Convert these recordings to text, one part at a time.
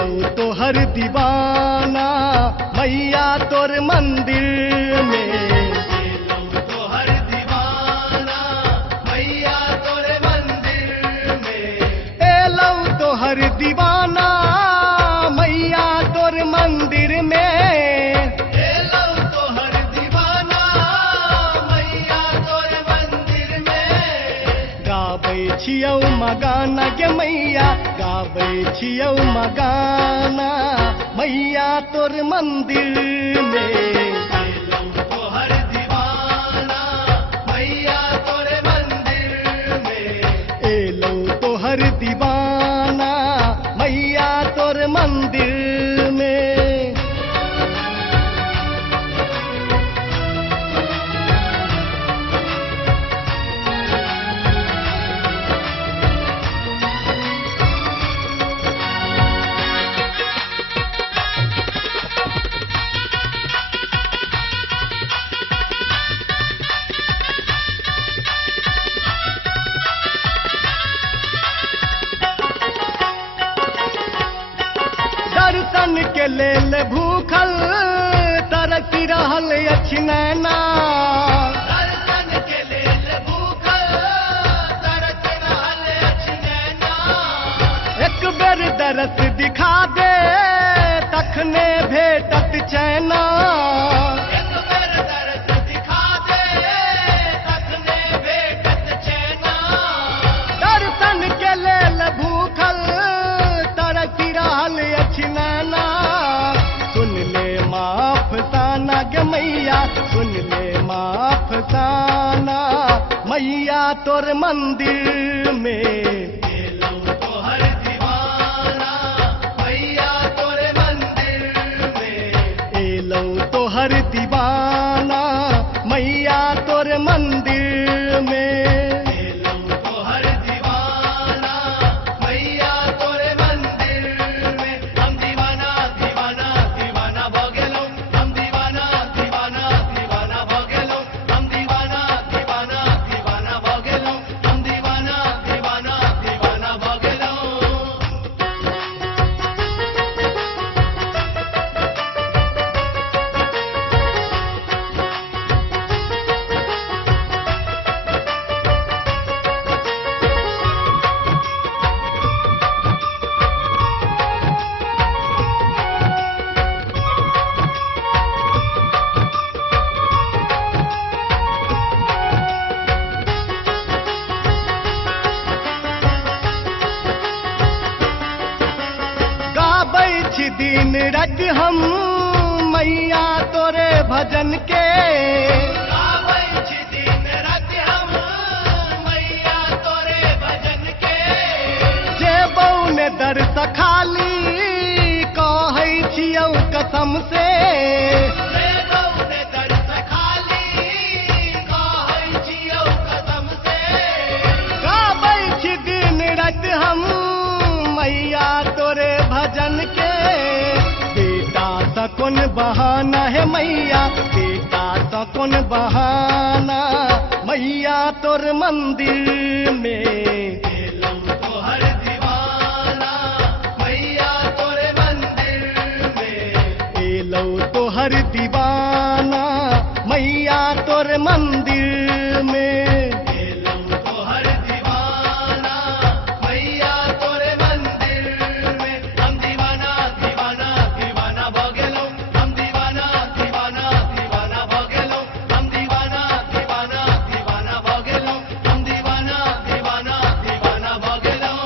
लो तोहर दीवाना मैया तोर मंदिर में। लो तोहर दीवाना मैया तोर मंदिर में। लो तोहर दीवाना मैया तोर मंदिर में। लो तोहर दीवाना मैया तोर मंदिर में। गाबै छियौ मगाना गे मैया, गाबै छियौ मगाना मैया तोर मंदिर में। लो तोहर दीवाना मैया तोर मंदिर में। एलो तोहर दीवाना मैया तोर मंदिर में। दर्शन के लेल भूखल तरसी रहल अछि नैना। दर्शन के लेल भूखल तरस रहल अछि नैना। एक बेर दरस दिखा दे तखने भेटत चैना। एक बेर दर्द दिखा दे तखने भेटत चैना। दर्शन के लेल भूखल तरसी रहल अछि नैना। सुन ले माफ साना गे मैया, सुन ले माफ साना मैया तोर मंदिर में। लो तोहर दीवाना मैया तोर मंदिर में। एलो तोहर दीवाना मैया तोर मंदिर में। लो तोहर दीवाना मैया तोर मंदिर में। हम दीवाना दीवाना दीवाना भ गेलौं। हम दीवाना दीवाना दीवाना भ गेलौं। हम दीवाना दीवाना दीवाना भ गेलौं। हम दीवाना दीवाना दीवाना भ गेलौं। गाबै छी दिन राति हम मैया तोरे भजन के। गाबै छी दिन राति हम मैया तोरे भजन के। जे बौने दर्श खाली कहै छियौ कसम से। से बौने दर्श खाली कहै छियौ कसम से। गाबै छी दिन राति हम मैया तोरे भजन के। बेटा सा कौन बहाना है मैया, बेटा सा कौन बहाना मैया तोर मंदिर में। लो तोहर दीवाना मैया तोर मंदिर में। एलो तोहर दीवाना मैया तोर मंदिर में। लो तोहर दीवाना मैया तोर मंदिर में। हम दीवाना दीवाना दीवाना भ गेलौं। हम दीवाना दीवाना दीवाना भ गेलौं। हम दीवाना दीवाना दीवाना भ गेलौं। हम दीवाना दीवाना दीवाना भ गेलौं।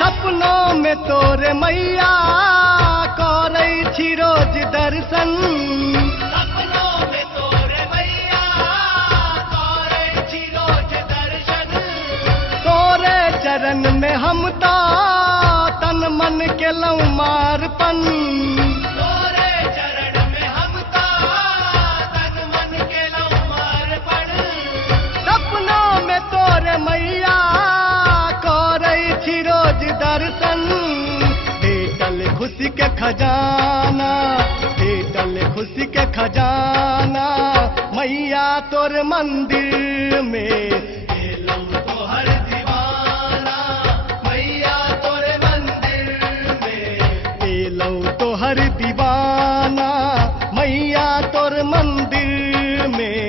सपनों में तोरे मैया करै छी रोज दर्शन। सपनों में तोरे मैया तोरे छी रोज दर्शन। चरण में हम तो तन मन केलौं मारपन। तोरे खुशी के खजाना, भेटल खुशी के खजाना मैया तोर मंदिर में। एलौ तोहर दीवाना मैया तोरे मंदिर में। एलौ तोहर दीवाना मैया तोर मंदिर में।